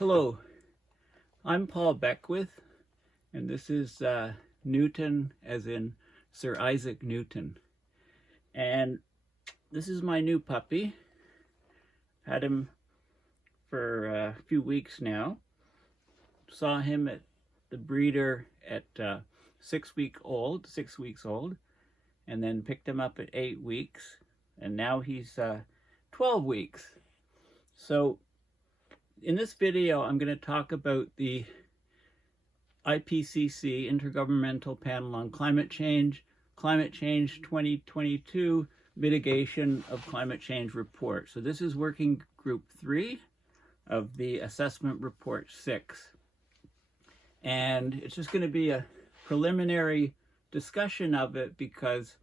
Hello, I'm Paul Beckwith, and this is Newton, as in Sir Isaac Newton. And this is my new puppy. Had him for a few weeks now. Saw him at the breeder at 6 weeks old, and then picked him up at 8 weeks, and now he's 12 weeks. So in this video, I'm going to talk about the IPCC, Intergovernmental Panel on Climate Change 2022 Mitigation of Climate Change Report. So this is working group 3 of the assessment report 6. And it's just going to be a preliminary discussion of it because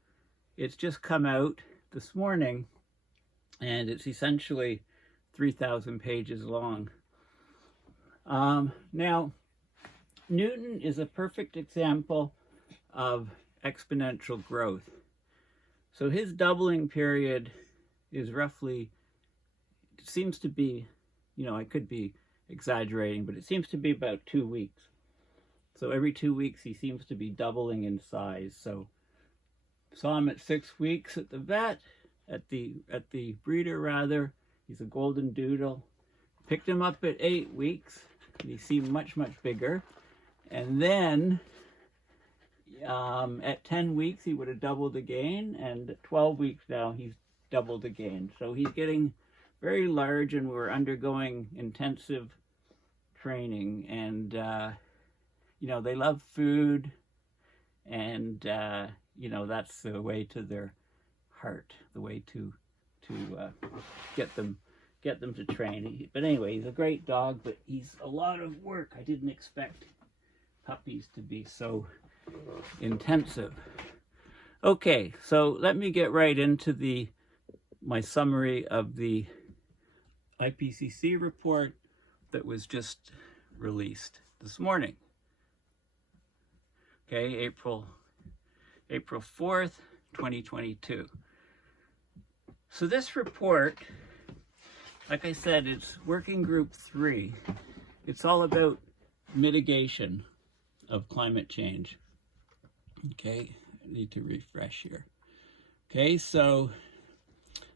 it's just come out this morning and it's essentially 3,000 pages long. Now, Newton is a perfect example of exponential growth. So his doubling period is roughly, it seems to be, I could be exaggerating, but it seems to be about 2 weeks. So every 2 weeks he seems to be doubling in size. So saw him at 6 weeks at the vet, at the breeder rather. He's a GoldenDoodle. Picked him up at 8 weeks. He seemed much bigger. And then at 10 weeks he would have doubled again, and at 12 weeks now he's doubled again. So he's getting very large, and we're undergoing intensive training. And they love food, and that's the way to their heart, the way to get them to train. But anyway, he's a great dog, but he's a lot of work. I didn't expect puppies to be so intensive. Okay, so let me get right into my summary of the IPCC report that was just released this morning. Okay, April 4th, 2022. So this report, like I said, it's working group 3. It's all about mitigation of climate change. Okay, I need to refresh here. Okay, so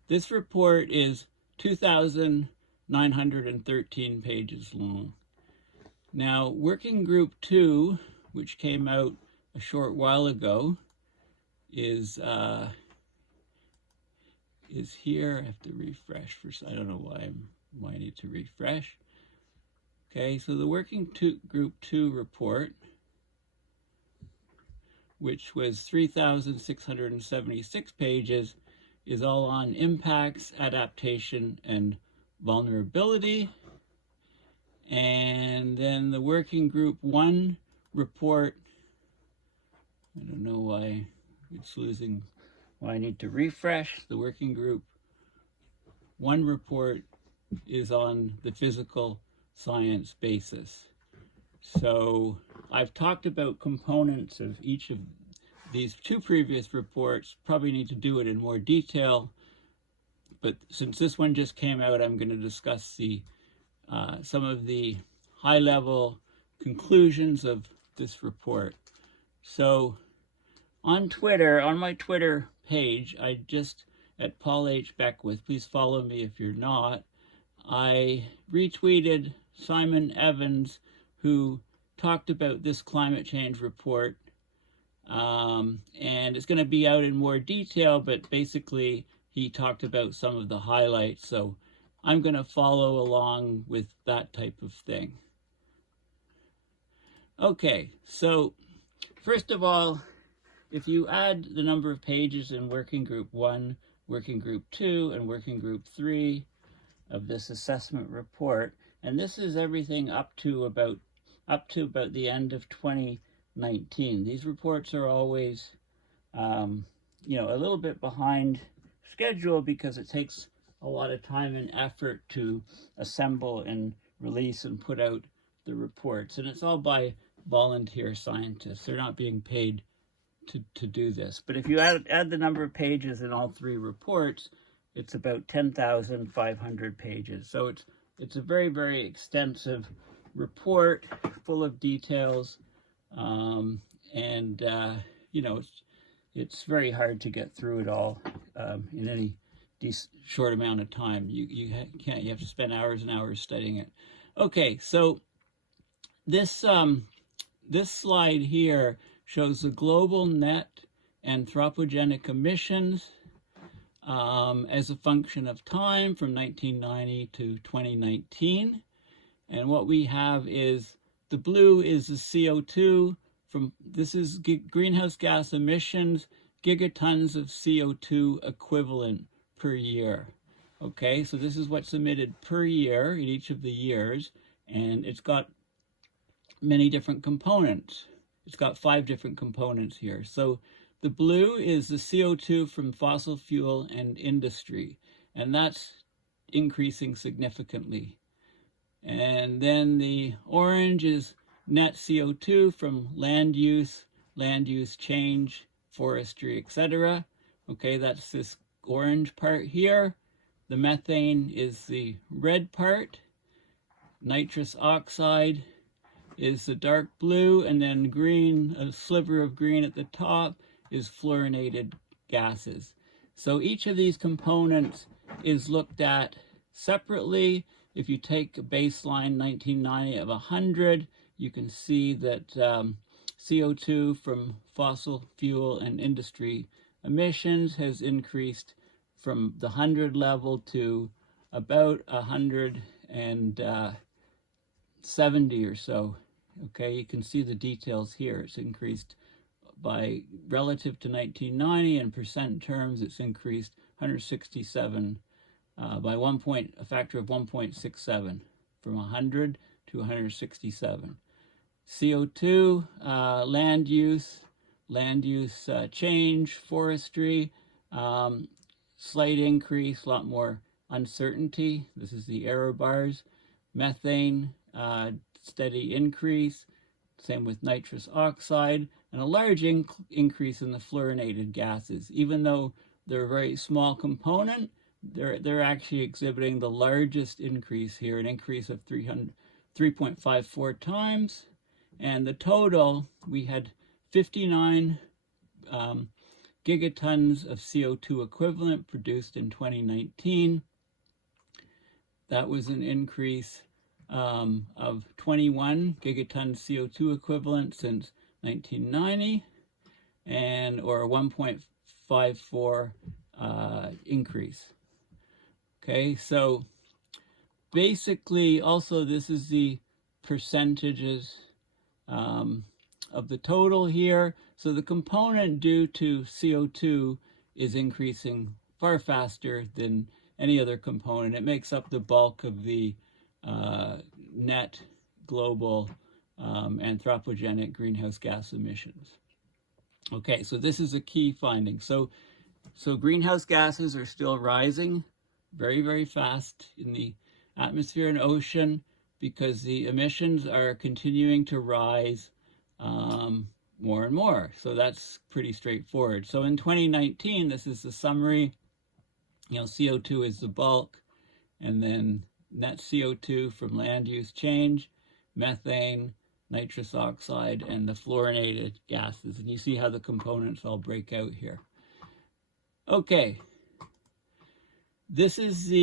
this report is 2,913 pages long. Now, working group 2, which came out a short while ago, is here. I have to refresh first. I don't know why I need to refresh. Okay, so the working group 2 report, which was 3,676 pages, is all on impacts, adaptation, and vulnerability. And then the working group 1 report, I don't know why it's losing. Well, I need to refresh. The working group 1 report is on the physical science basis. So I've talked about components of each of these 2 previous reports. Probably need to do it in more detail, but since this one just came out, I'm going to discuss some of the high-level conclusions of this report. So on Twitter, on my Twitter page, at Paul H. Beckwith, please follow me if you're not, I retweeted Simon Evans, who talked about this climate change report, and it's going to be out in more detail, but basically he talked about some of the highlights, so I'm going to follow along with that type of thing. Okay, so first of all, if you add the number of pages in working group 1, working group 2, and working group 3 of this assessment report, and this is everything up to about the end of 2019. These reports are always, a little bit behind schedule because it takes a lot of time and effort to assemble and release and put out the reports, and it's all by volunteer scientists. They're not being paid to do this. But if you add the number of pages in all 3 reports, it's about 10,500 pages. So it's it's a very, very extensive report full of details, and you know, it's very hard to get through it all in any short amount of time. You can't. You have to spend hours and hours studying it. Okay, so this this slide here shows the global net anthropogenic emissions as a function of time from 1990 to 2019. And what we have is the blue is the CO2 from, this is greenhouse gas emissions, gigatons of CO2 equivalent per year. Okay, so this is what's emitted per year in each of the years, and it's got many different components. It's got 5 different components here. So the blue is the CO2 from fossil fuel and industry, and that's increasing significantly. And then the orange is net CO2 from land use change, forestry, etc. Okay, that's this orange part here. The methane is the red part. Nitrous oxide is the dark blue, and then green, a sliver of green at the top, is fluorinated gases. So each of these components is looked at separately. If you take a baseline 1990 of 100, you can see that CO2 from fossil fuel and industry emissions has increased from the 100 level to about 170 or so. Okay, you can see the details here. It's increased by, relative to 1990 in percent terms, it's increased 167 by a factor of 1.67, from 100 to 167. CO2, land use change, forestry, slight increase, a lot more uncertainty. This is the error bars. Methane, steady increase. Same with nitrous oxide, and a large increase in the fluorinated gases. Even though they're a very small component, they're actually exhibiting the largest increase here, an increase of 3.54 times. And the total, we had 59 gigatons of CO2 equivalent produced in 2019. That was an increase of 21 gigatons CO2 equivalent since 1990, and or a 1.54 increase. Okay, so basically, also this is the percentages of the total here. So the component due to CO2 is increasing far faster than any other component. It makes up the bulk of the net global anthropogenic greenhouse gas emissions. Okay, so this is a key finding. So greenhouse gases are still rising very, very fast in the atmosphere and ocean because the emissions are continuing to rise more and more. So that's pretty straightforward. So in 2019, this is the summary. You know, CO2 is the bulk, and then net CO2 from land use change, methane, nitrous oxide, and the fluorinated gases. And you see how the components all break out here. Okay, this is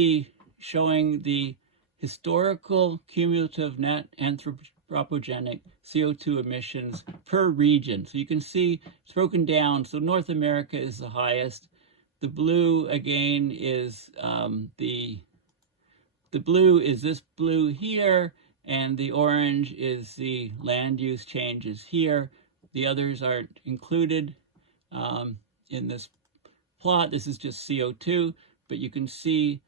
showing the historical cumulative net anthropogenic CO2 emissions per region. So you can see it's broken down. So North America is the highest. The blue again is the blue is this blue here, and the orange is the land use changes here. The others aren't included in this plot. This is just CO2, but you can see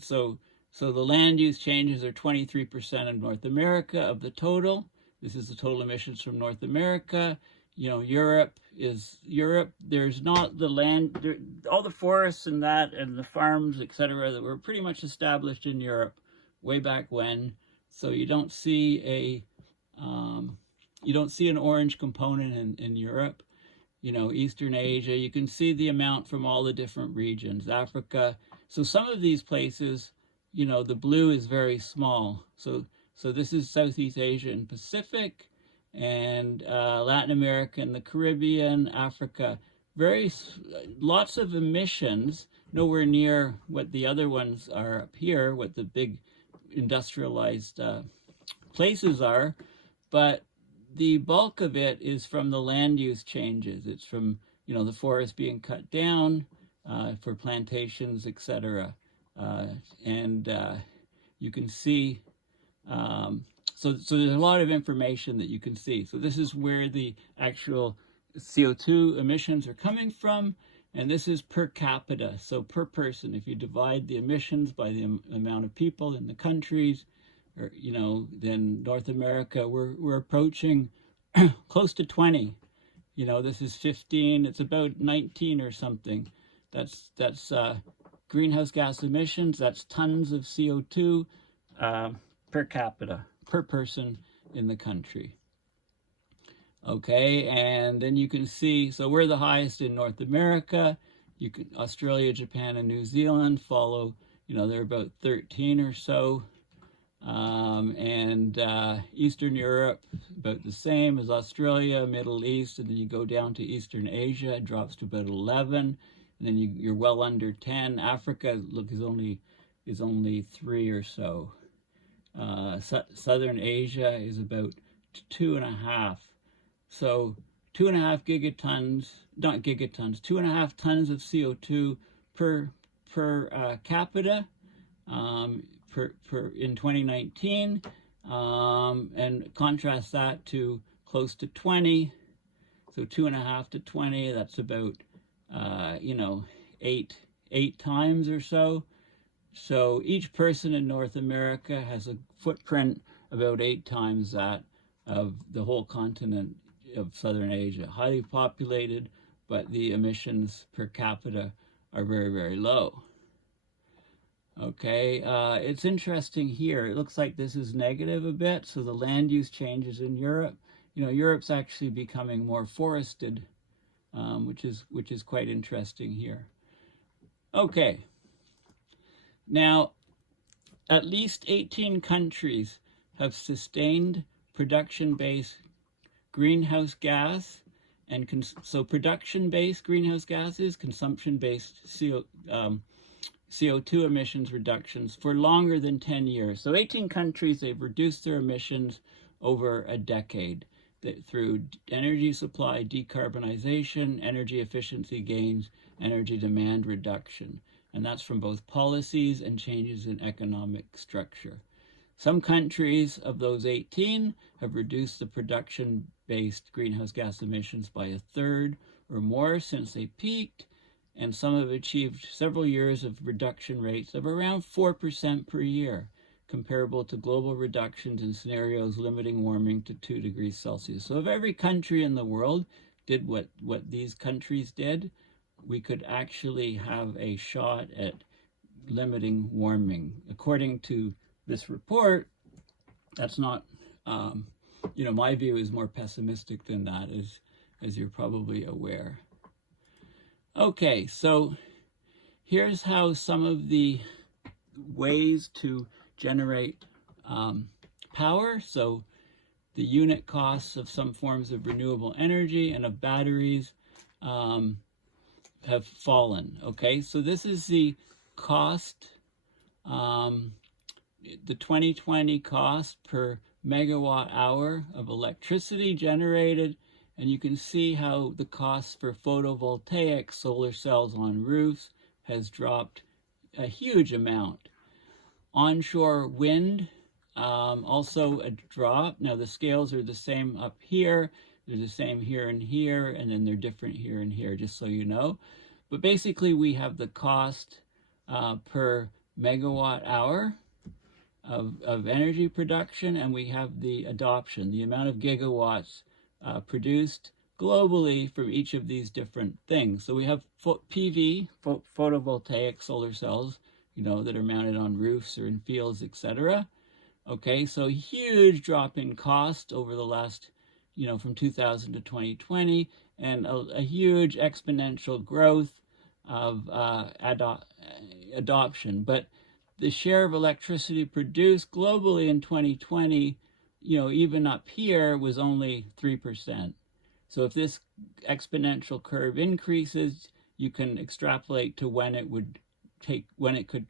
so the land use changes are 23% of North America of the total. This is the total emissions from North America. You know, Europe. There's not the land, all the forests and that, and the farms, etc., that were pretty much established in Europe way back when. So you don't see an orange component in Europe. you know, Eastern Asia. You can see the amount from all the different regions, Africa. So some of these places, you know, the blue is very small. So this is Southeast Asia and Pacific, and Latin America and the Caribbean, Africa. Lots of emissions, nowhere near what the other ones are up here, what the big industrialized places are, but the bulk of it is from the land use changes. It's from, you know, the forest being cut down for plantations, etc. And you can see, so there's a lot of information that you can see. So this is where the actual CO2 emissions are coming from, and this is per capita, so per person. If you divide the emissions by the amount of people in the countries, or, you know, then North America, we're approaching close to 20. You know, this is 15, it's about 19 or something. That's greenhouse gas emissions, that's tons of CO2 per capita, per person in the country. Okay, and then you can see, so we're the highest in North America. You can, Australia, Japan, and New Zealand follow, you know, they're about 13 or so. Eastern Europe, about the same as Australia, Middle East, and then you go down to Eastern Asia, it drops to about 11, and then you're well under 10. Africa, look, is only 3 or so. Southern Asia is about 2.5. So 2.5 gigatons, not gigatons, 2.5 tons of CO2 per capita in 2019, and contrast that to close to 20. So 2.5 to 20, that's about you know, eight times or so. So each person in North America has a footprint about 8 times that of the whole continent of Southern Asia. Highly populated, but the emissions per capita are very, very low. Okay, it's interesting here. It looks like this is negative a bit. So the land use changes in Europe. You know, Europe's actually becoming more forested, which is quite interesting here. Okay. Now, at least 18 countries have sustained production-based greenhouse gas, and so production-based greenhouse gases, consumption-based CO2 emissions reductions for longer than 10 years. So 18 countries, they've reduced their emissions over a decade through energy supply decarbonization, energy efficiency gains, energy demand reduction. And that's from both policies and changes in economic structure. Some countries of those 18 have reduced the production-based greenhouse gas emissions by 1/3 or more since they peaked, and some have achieved several years of reduction rates of around 4% per year, comparable to global reductions in scenarios limiting warming to 2 degrees Celsius. So if every country in the world did what these countries did, we could actually have a shot at limiting warming. According to this report, that's not, you know, my view is more pessimistic than that, as you're probably aware. Okay, so here's how some of the ways to generate power. So the unit costs of some forms of renewable energy and of batteries have fallen. Okay, so this is the cost, the 2020 cost per megawatt hour of electricity generated, and you can see how the cost for photovoltaic solar cells on roofs has dropped a huge amount. Onshore wind, also a drop. Now the scales are the same up here, they're the same here and here, and then they're different here and here, just so you know. But basically we have the cost per megawatt hour of energy production, and we have the adoption, the amount of gigawatts produced globally from each of these different things. So we have PV, photovoltaic solar cells, you know, that are mounted on roofs or in fields, etc. Okay, so huge drop in cost over the last from 2000 to 2020, and a huge exponential growth of adoption. But the share of electricity produced globally in 2020, even up here, was only 3%. So if this exponential curve increases, you can extrapolate to when it could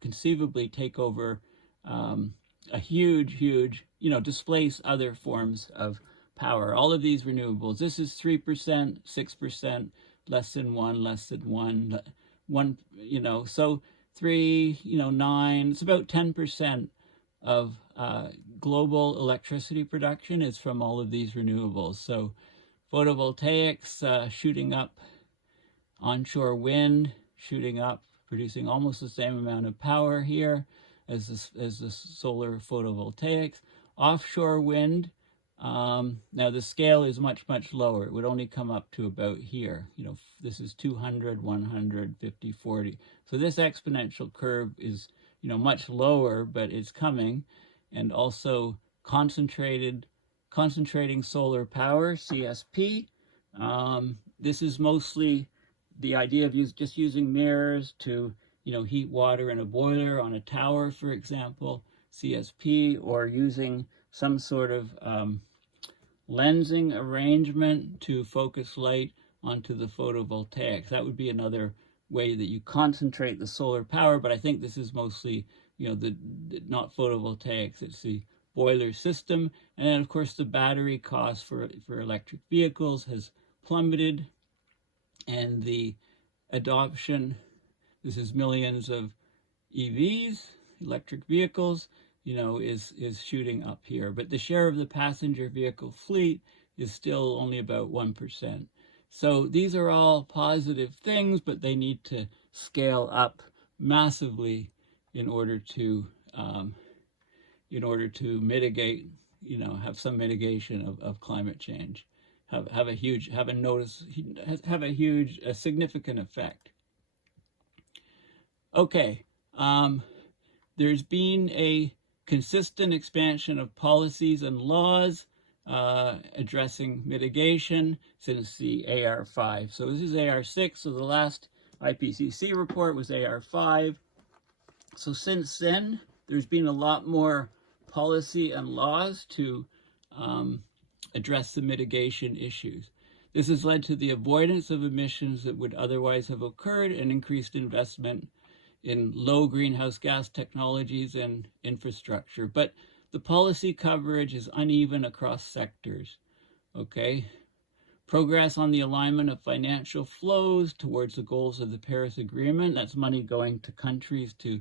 conceivably take over a huge, displace other forms of power. All of these renewables. This is 3%, 6%, less than 1, so 3, 9, it's about 10% of global electricity production is from all of these renewables. So photovoltaics shooting up, onshore wind shooting up, producing almost the same amount of power here as the solar photovoltaics. Offshore wind, now the scale is much lower. It would only come up to about here. This is 200, 100, 50, 40. So this exponential curve is, much lower, but it's coming. And also concentrating solar power, CSP. This is mostly the idea of just using mirrors to, heat water in a boiler on a tower, for example, CSP, or using some sort of lensing arrangement to focus light onto the photovoltaics. That would be another way that you concentrate the solar power, but I think this is mostly, not photovoltaics, it's the boiler system. And then, of course, the battery cost for electric vehicles has plummeted, and the adoption, this is millions of EVs, electric vehicles, is shooting up here. But the share of the passenger vehicle fleet is still only about 1%. So these are all positive things, but they need to scale up massively in order to mitigate, have some mitigation of climate change, have a significant effect. Okay, there's been a consistent expansion of policies and laws addressing mitigation since the AR5. So this is AR6, so the last IPCC report was AR5. So since then, there's been a lot more policy and laws to address the mitigation issues. This has led to the avoidance of emissions that would otherwise have occurred and increased investment in low greenhouse gas technologies and infrastructure. But the policy coverage is uneven across sectors, okay? Progress on the alignment of financial flows towards the goals of the Paris Agreement, that's money going to countries to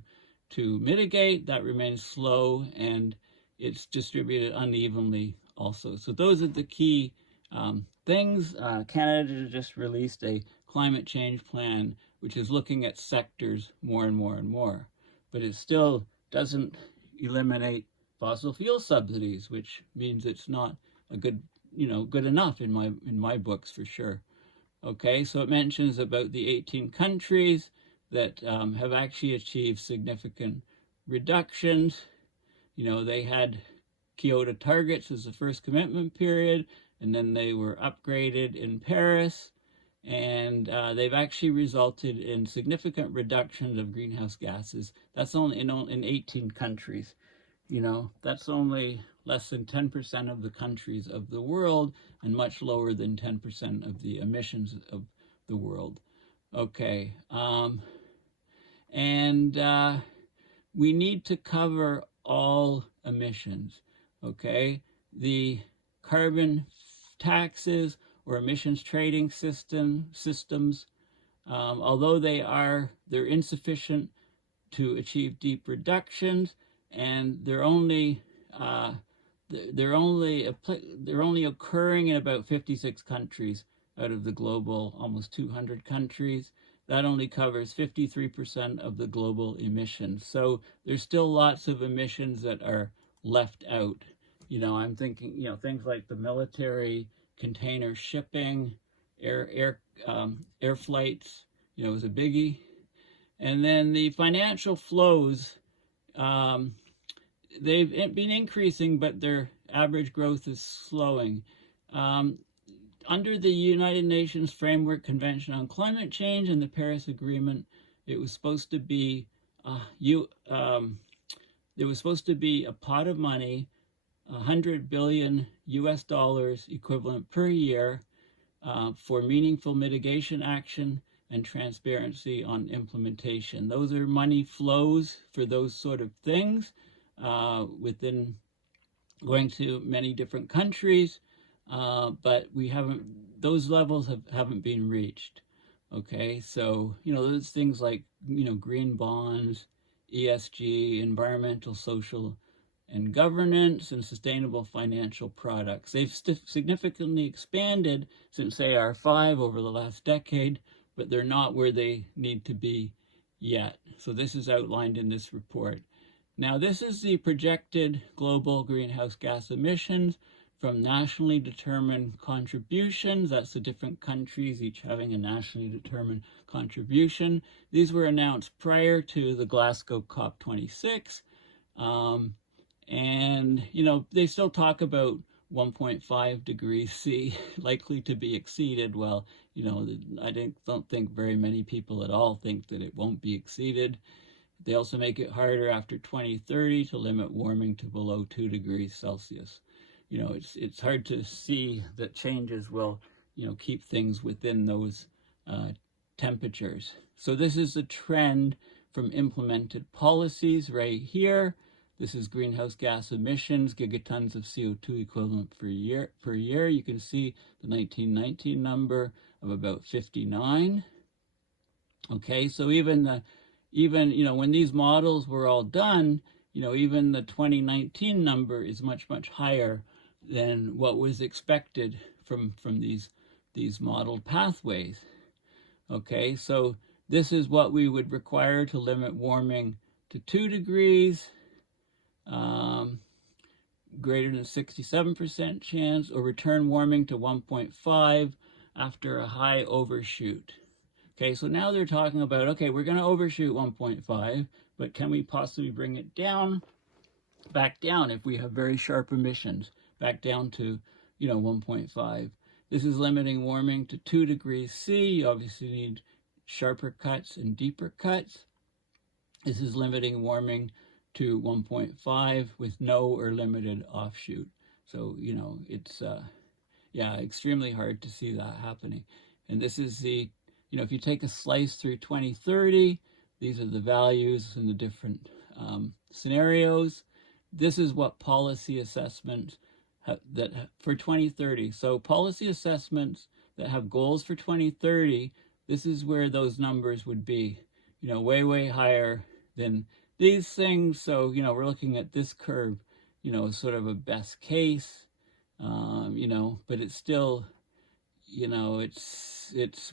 mitigate, that remains slow, and it's distributed unevenly also. So those are the key things. Canada just released a climate change plan, which is looking at sectors more and more. But it still doesn't eliminate fossil fuel subsidies, which means it's not a good enough in my books for sure. Okay, so it mentions about the 18 countries that have actually achieved significant reductions. They had Kyoto targets as the first commitment period, and then they were upgraded in Paris, and they've actually resulted in significant reductions of greenhouse gases. That's only in 18 countries. That's only less than 10% of the countries of the world, and much lower than 10% of the emissions of the world. Okay, and we need to cover all emissions, okay? The carbon taxes or emissions trading systems, although they're insufficient to achieve deep reductions, and they're only occurring in about 56 countries out of the global almost 200 countries. That only covers 53% of the global emissions. So there's still lots of emissions that are left out. I'm thinking, things like the military, container shipping, air flights, is a biggie. And then the financial flows, they've been increasing, but their average growth is slowing. Under the United Nations Framework Convention on Climate Change and the Paris Agreement, it was supposed to be there was supposed to be a pot of money, $100 billion equivalent per year, for meaningful mitigation action and transparency on implementation. Those are money flows for those sort of things within going to many different countries, but we haven't, those levels haven't been reached. Okay, so, those things like, green bonds, ESG, environmental, social, and governance, and sustainable financial products. They've significantly expanded since AR5 over the last decade, but they're not where they need to be yet. So this is outlined in this report. Now, this is the projected global greenhouse gas emissions from nationally determined contributions. That's the different countries, each having a nationally determined contribution. These were announced prior to the Glasgow COP26. And, they still talk about 1.5 degrees C likely to be exceeded. Well, I don't think very many people at all think that it won't be exceeded. They also make it harder after 2030 to limit warming to below 2 degrees Celsius. It's hard to see that changes will, keep things within those temperatures. So this is the trend from implemented policies right here. This is greenhouse gas emissions, gigatons of CO2 equivalent per year. You can see the 1919 number of about 59. Okay, so even when these models were all done, even the 2019 number is much, much higher than what was expected from these modeled pathways. Okay, so this is what we would require to limit warming to 2 degrees, greater than 67% chance, or return warming to 1.5 after a high overshoot. Okay, so now they're talking about, okay, we're going to overshoot 1.5, but can we possibly bring it back down if we have very sharp emissions, back down to, 1.5. This is limiting warming to 2 degrees C. You obviously need sharper cuts and deeper cuts. This is limiting warming to 1.5 with no or limited offshoot. So, it's, extremely hard to see that happening. And this is the, if you take a slice through 2030, these are the values in the different scenarios. This is what policy assessments that for 2030. So policy assessments that have goals for 2030, this is where those numbers would be, way, way higher than these things. So, we're looking at this curve, sort of a best case, but it's still,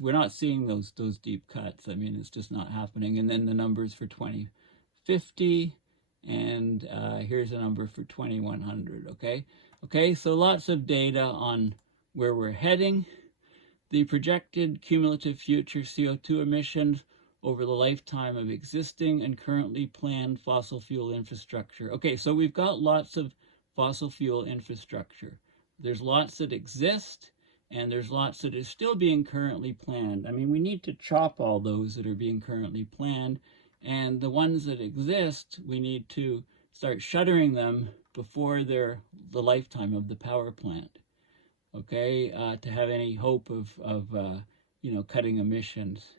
we're not seeing those deep cuts. I mean, it's just not happening. And then the numbers for 2050, and here's a number for 2100, okay? So lots of data on where we're heading. The projected cumulative future CO2 emissions over the lifetime of existing and currently planned fossil fuel infrastructure. Okay, so we've got lots of fossil fuel infrastructure. There's lots that exist, and there's lots that are still being currently planned. I mean, we need to chop all those that are being currently planned, and the ones that exist, we need to start shuttering them before the lifetime of the power plant, okay, to have any hope of cutting emissions.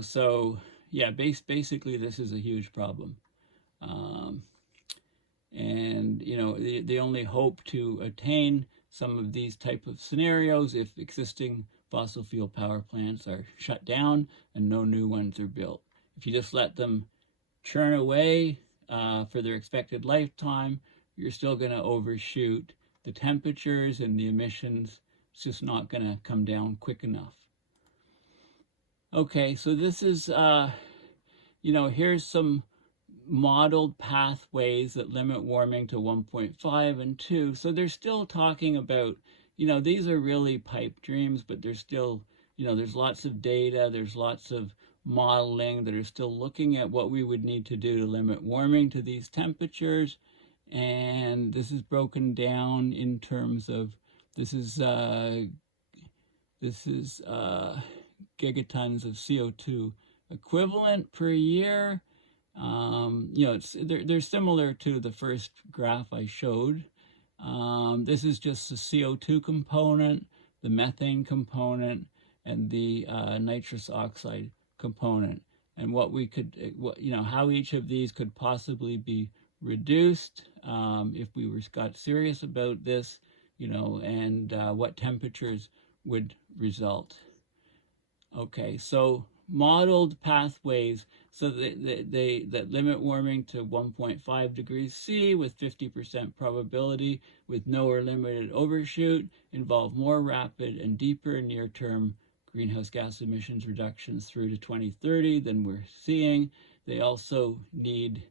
So yeah, basically this is a huge problem. The only hope to attain some of these type of scenarios if existing fossil fuel power plants are shut down and no new ones are built. If you just let them churn away for their expected lifetime, you're still going to overshoot the temperatures and the emissions. It's just not going to come down quick enough. Okay, so this is, here's some modeled pathways that limit warming to 1.5 and 2. So they're still talking about, these are really pipe dreams, but there's still, there's lots of data, there's lots of modeling that are still looking at what we would need to do to limit warming to these temperatures. And this is broken down in terms of, this is gigatons of CO2 equivalent per year. You know, they're similar to the first graph I showed. This is just the CO2 component, the methane component, and the nitrous oxide component, and what we could, you know, how each of these could possibly be reduced if we got serious about this, you know, and what temperatures would result. Okay, so modeled pathways, so that limit warming to 1.5 degrees C with 50% probability with no or limited overshoot, involve more rapid and deeper near-term greenhouse gas emissions reductions through to 2030 than we're seeing. They also need,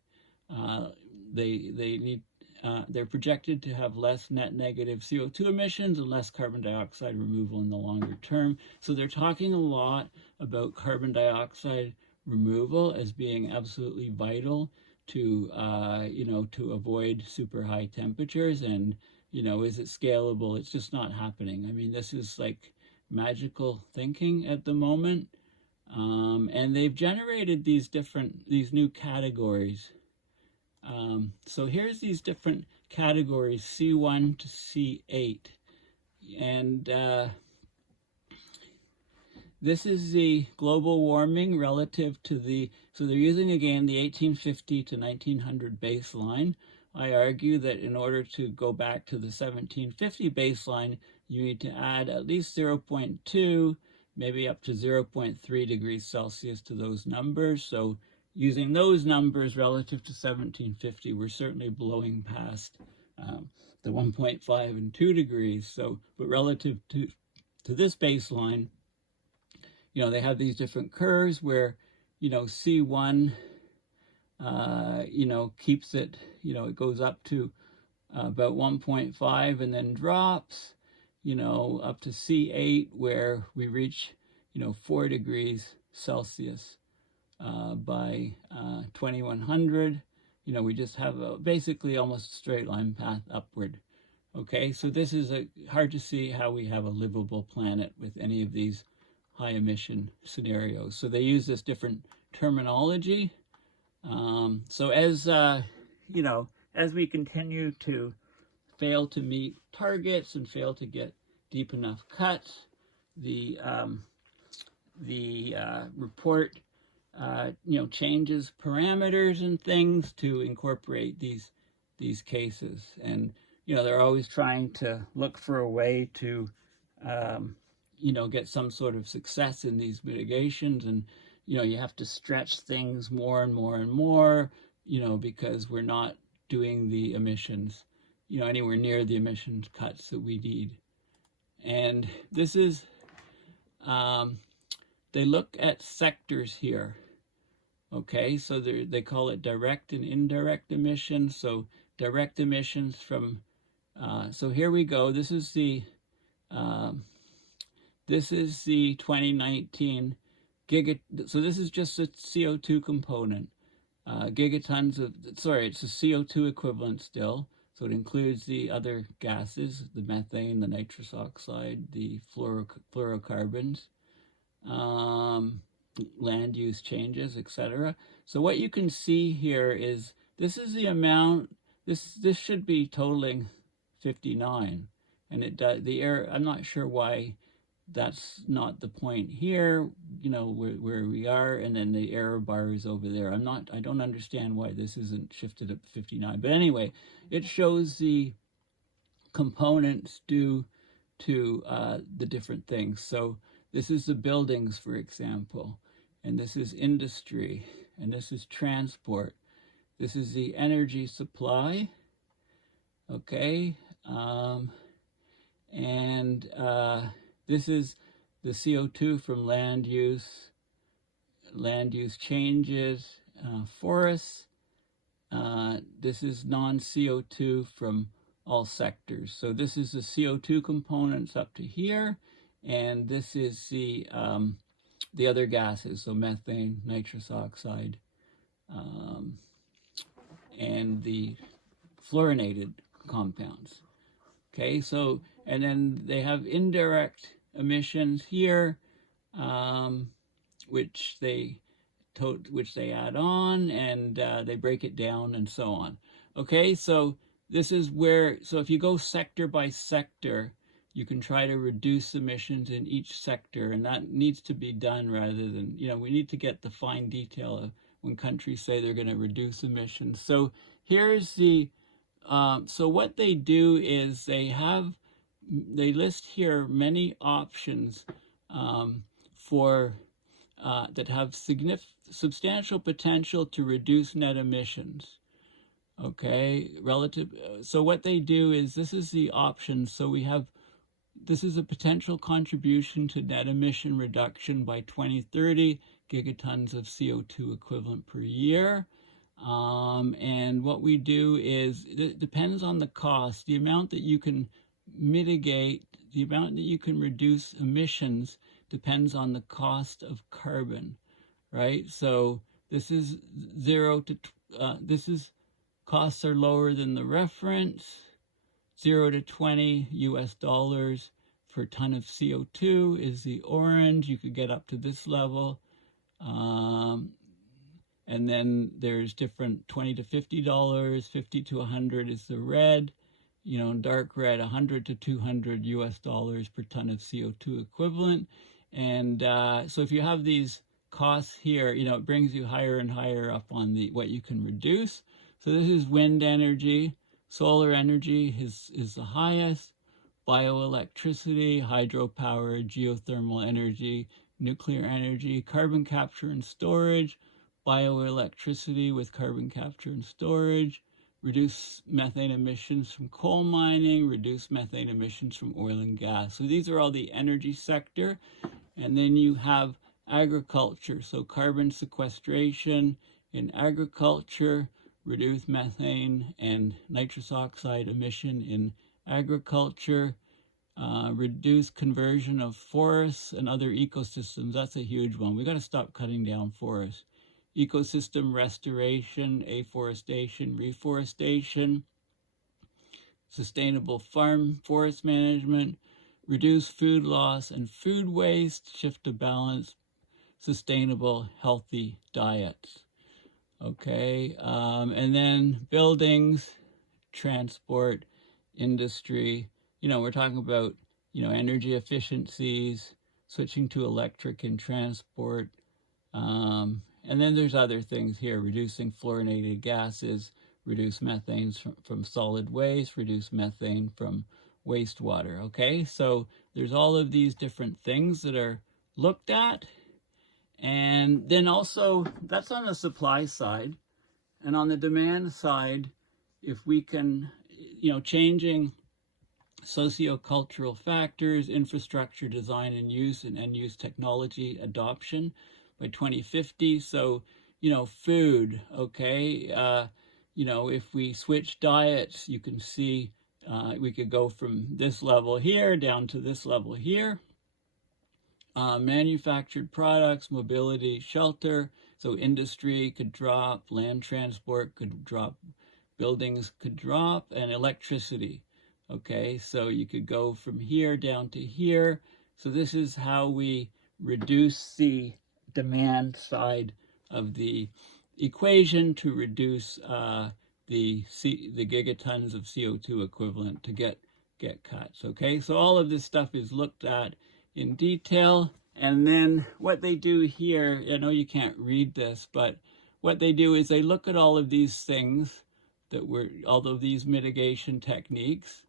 they're projected to have less net negative CO2 emissions and less carbon dioxide removal in the longer term. So they're talking a lot about carbon dioxide removal as being absolutely vital to, you know, to avoid super high temperatures. And, you know, is it scalable? It's just not happening. I mean, this is like magical thinking at the moment. And they've generated these new categories. So here's these different categories, C1 to C8. And this is the global warming relative to the, so they're using again the 1850 to 1900 baseline. I argue that in order to go back to the 1750 baseline, you need to add at least 0.2, maybe up to 0.3 degrees Celsius to those numbers. So using those numbers relative to 1750, we're certainly blowing past the 1.5 and 2 degrees. So, but relative to this baseline, you know, they have these different curves where, you know, C1, you know, keeps it, you know, it goes up to about 1.5 and then drops, you know, up to C8 where we reach, you know, 4 degrees Celsius by 2100. You know, we just have basically almost a straight line path upward. Okay, so this is hard to see how we have a livable planet with any of these high emission scenarios. So they use this different terminology. So as, you know, as we continue to fail to meet targets and fail to get deep enough cuts, the report, you know, changes parameters and things to incorporate these cases. And, you know, they're always trying to look for a way to, you know, get some sort of success in these mitigations. And, you know, you have to stretch things more and more and more, you know, because we're not doing the emissions, you know, anywhere near the emissions cuts that we need. And this is, they look at sectors here. Okay, so they call it direct and indirect emissions. So direct emissions from, so here we go. This is the 2019 so this is just a CO2 component. Gigatons of, sorry, it's a CO2 equivalent still. So it includes the other gases, the methane, the nitrous oxide, the fluorocarbons, land use changes, etc. So what you can see here is this is the amount, this should be totaling 59. And it does, the error, I'm not sure why that's not the point here, you know, where we are, and then the error bar is over there. I don't understand why this isn't shifted up to 59. But anyway, it shows the components due to the different things. So this is the buildings, for example, and this is industry, and this is transport. This is the energy supply, okay, this is the CO2 from land use changes, forests. This is non-CO2 from all sectors. So this is the CO2 components up to here, and this is the other gases, so methane, nitrous oxide, and the fluorinated compounds. Okay, so, and then they have indirect emissions here, which they add on, and they break it down and so on. Okay, so this is where, so if you go sector by sector, you can try to reduce emissions in each sector, and that needs to be done rather than, we need to get the fine detail of when countries say they're going to reduce emissions. So here's the, so what they do is they list here many options for that have substantial potential to reduce net emissions. Okay, so what they do is, this is the options. So we have, this is a potential contribution to net emission reduction by 2030, gigatons of CO2 equivalent per year. And what we do is, it depends on the cost, the amount that you can mitigate, the amount that you can reduce emissions depends on the cost of carbon, right? So this is costs are lower than the reference, 0 to 20 US dollars per ton of CO2 is the orange. You could get up to this level. And then there's different $20 to $50, 50 to 100 is the red, dark red, 100 to 200 US dollars per ton of CO2 equivalent. And so if you have these costs here, it brings you higher and higher up on what you can reduce. So this is wind energy, solar energy is the highest, bioelectricity, hydropower, geothermal energy, nuclear energy, carbon capture and storage, bioelectricity with carbon capture and storage, reduce methane emissions from coal mining, reduce methane emissions from oil and gas. So these are all the energy sector. And then you have agriculture, so carbon sequestration in agriculture, reduce methane and nitrous oxide emission in agriculture, reduce conversion of forests and other ecosystems. That's a huge one. We got to stop cutting down forests. Ecosystem restoration, afforestation, reforestation, sustainable farm forest management, reduce food loss and food waste, shift to balance, sustainable, healthy diets. Okay, and then buildings, transport, industry, we're talking about, energy efficiencies, switching to electric in transport. And then there's other things here, reducing fluorinated gases, reduce methane from solid waste, reduce methane from wastewater. Okay, so there's all of these different things that are looked at. And then also, that's on the supply side. And on the demand side, if we can, changing sociocultural factors, infrastructure design and use, and end-use technology adoption by 2050. So, food, okay? If we switch diets, you can see we could go from this level here down to this level here. Manufactured products, mobility, shelter, so industry could drop, land transport could drop, buildings could drop, and electricity. Okay, so you could go from here down to here. So this is how we reduce the demand side of the equation to reduce the gigatons of CO2 equivalent to get cuts. Okay, so all of this stuff is looked at in detail. And then what they do here, I know you can't read this, but what they do is they look at all of these things all of these mitigation techniques,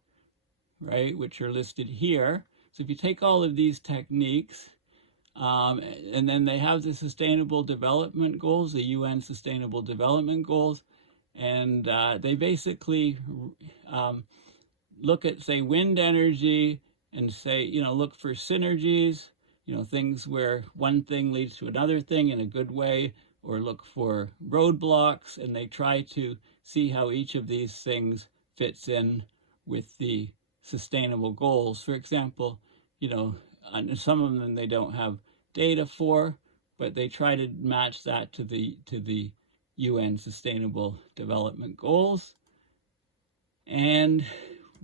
right, which are listed here. So if you take all of these techniques, and then they have the Sustainable Development Goals, the UN Sustainable Development Goals, and they basically look at, say, wind energy and say, look for synergies, things where one thing leads to another thing in a good way, or look for roadblocks, and they try to see how each of these things fits in with the sustainable goals. For example, some of them they don't have data for, but they try to match that to the UN Sustainable Development Goals. And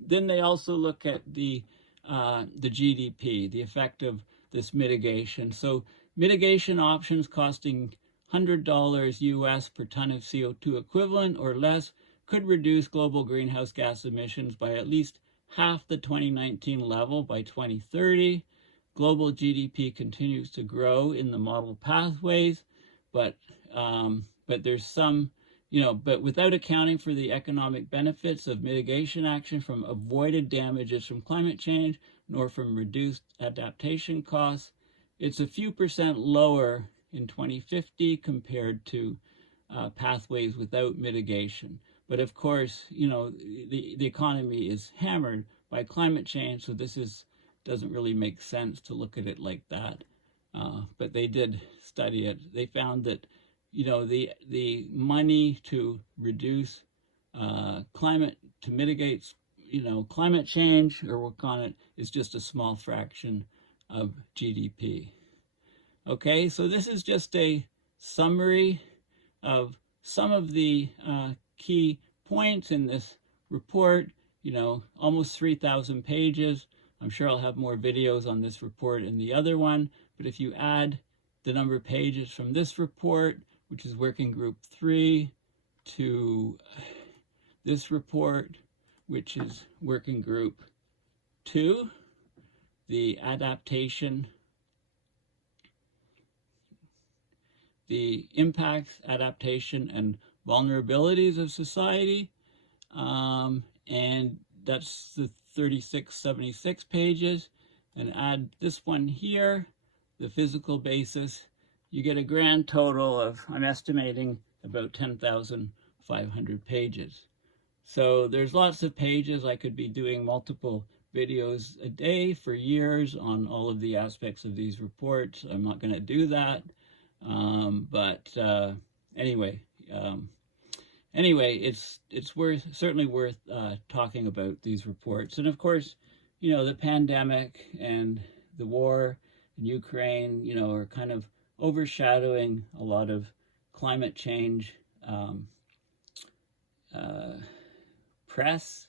then they also look at the GDP, the effect of this mitigation. So mitigation options costing $100 US per ton of CO2 equivalent or less could reduce global greenhouse gas emissions by at least half the 2019 level by 2030. Global GDP continues to grow in the model pathways, but there's some, but without accounting for the economic benefits of mitigation action from avoided damages from climate change, nor from reduced adaptation costs, it's a few percent lower in 2050 compared to pathways without mitigation. But of course, the economy is hammered by climate change, so this doesn't really make sense to look at it like that. But they did study it. They found that, the money to reduce to mitigate, climate change or work on it is just a small fraction of GDP. Okay, so this is just a summary of some of the key points in this report, almost 3,000 pages. I'm sure I'll have more videos on this report and the other one, but if you add the number of pages from this report, which is Working Group 3, to this report, which is Working Group 2, the adaptation, the impacts, adaptation, and vulnerabilities of society, and that's the 3676 pages, and add this one here, the physical basis, you get a grand total of, I'm estimating, about 10,500 pages. So there's lots of pages. I could be doing multiple videos a day for years on all of the aspects of these reports. I'm not going to do that. Anyway, it's certainly worth talking about these reports. And of course, the pandemic and the war in Ukraine, are kind of overshadowing a lot of climate change press,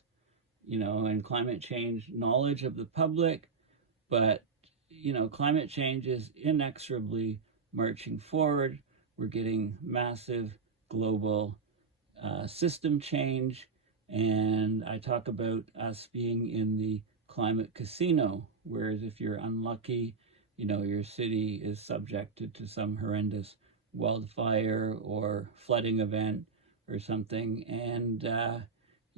and climate change knowledge of the public. But, climate change is inexorably marching forward. We're getting massive global system change. And I talk about us being in the climate casino, whereas if you're unlucky, your city is subjected to some horrendous wildfire or flooding event or something. And,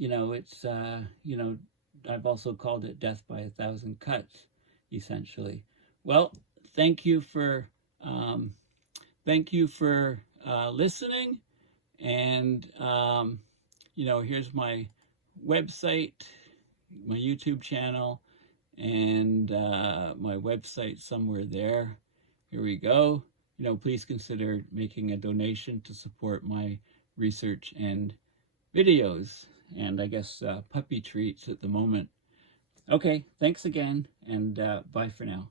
it's, I've also called it death by 1,000 cuts, essentially. Well, thank you for listening. And, here's my website, my YouTube channel, and my website somewhere there. Here we go. Please consider making a donation to support my research and videos, and I guess puppy treats at the moment. Okay, thanks again, and bye for now.